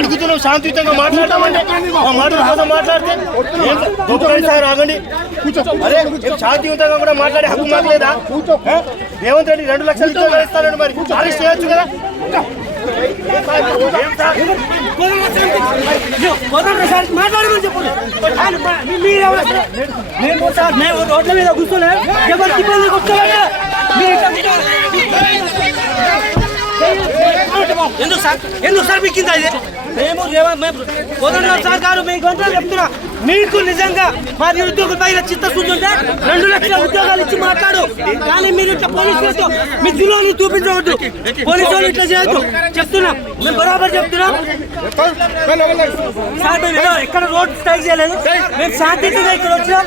అడుగుతున్నాం శాంతియుతంగా మాట్లాడతామంటే ఆ మాటల కోసం మాట్లాడితే సార్ ఆగండి అదే శాంతియుతంగా కూడా మాట్లాడే హక్కు మాకు లేదా? రేవంత్ రెడ్డి 2 లక్షలు ఉద్యోగాలు ఇస్తారని మరి అరెస్ట్ చేయొచ్చు కదా? మేము రోడ్ల మీద కూర్చోలే ఎవరికి ఇబ్బంది కూర్చోలే ఎందుకు సార్ మీకు కింద ఇది మేము కోదండరాం సార్ గారు మీ గంటలు చెప్తున్నా మీకు నిజంగా మా నిరుద్యోగుల పైన చిత్తశుద్ధి ఉంటే 2 లక్షల ఉద్యోగాలు ఇచ్చి మాట్లాడు. కానీ మీరు ఇట్లా పోలీసులతో మీ జిల్లాని చూపించవద్దు, పోలీసు వాళ్ళు ఇట్లా చేయొద్దు చెప్తున్నాం. మేము బరాబర్ చెప్తున్నాం సార్. మేము ఎక్కడ రోడ్ స్ట్రైక్ చేయలేదు, మేము శాంతియుతంగా ఇక్కడ వచ్చినాం.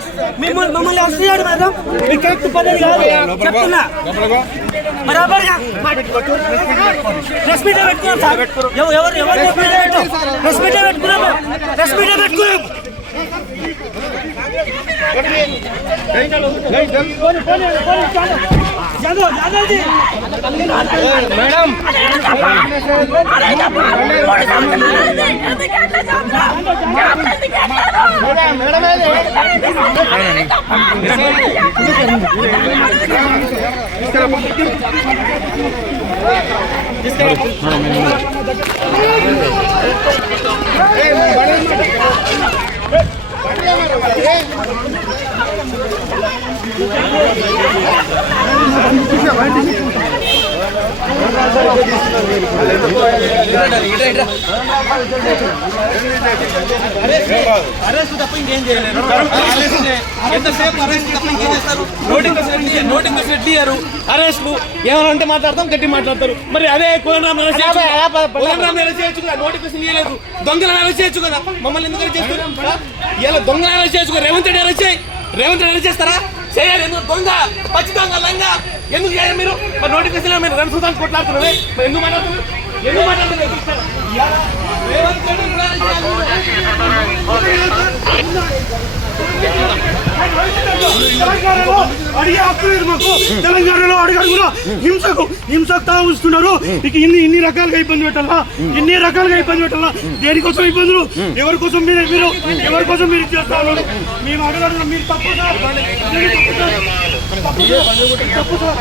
మమ్మల్ని అరెస్ట్ చేయడం మాత్రం మీ కరెక్ట్ పద్ధతి కాదు చెప్తున్నా. బరాబర్గా ప్రెస్ మీట్ పెట్టుకున్నాం సార్. ఎవరు ప్రెస్ మీట్ పెట్టుకున్నాం, ప్రెస్ మీట్ పెట్టుకున్నాం. మేడం అరెస్ట్ తప్ప ఇంకేం చేయలేదు. ఎంతసేపు అరెస్ట్ తప్ప ఇంకేం చేస్తారు? Noting facility ఇయ్యారు. అరెస్ట్ ఏమనంటే మాట్లాడతాం, గట్టి మాట్లాడతారు. మరి అదే కోదండరాం అరెస్ట్ చేయొచ్చు కదా, నోటిఫికేషన్ ఇవ్వలేదు. దొంగలను అరెస్ట్ చేయొచ్చు కదా, మమ్మల్ని ఎందుకు అరెస్ట్ చేస్తారు? ఇలా దొంగలను అరెస్ట్ చేయొచ్చు కదా. రేవంత్ రెడ్డి అరెస్ట్ చేయి, రేవంత్ రెడ్డి అరెస్ట్ చేస్తారా? చేయాలి. ఎందుకు దొంగ, పచ్చి దొంగ, లంగా ఎందుకు చేయాలి మీరు? మరి నోటిఫికేషన్ మీరు 2 సంవత్సరాలు కొట్లాడుతున్నారు, మరి ఎందుకు మాట్లాడుతున్నారు? ఎందుకు మాట్లాడుతున్నారు? రేవంత్ రెడ్డి అడిగే హక్కు లేదు మాకు. తెలంగాణలో అడుగడుగునా హింసకు తాగుస్తున్నారు. ఇక ఇన్ని రకాలుగా ఇబ్బంది పెట్టాలా, ఇన్ని రకాలుగా ఇబ్బంది పెట్టాలా? దేనికోసం ఇబ్బందులు? ఎవరి కోసం మీరు ఎవరి కోసం మీరు చేస్తారు? మేము అడగడం మీరు తప్పు సార్, తప్పు సార్.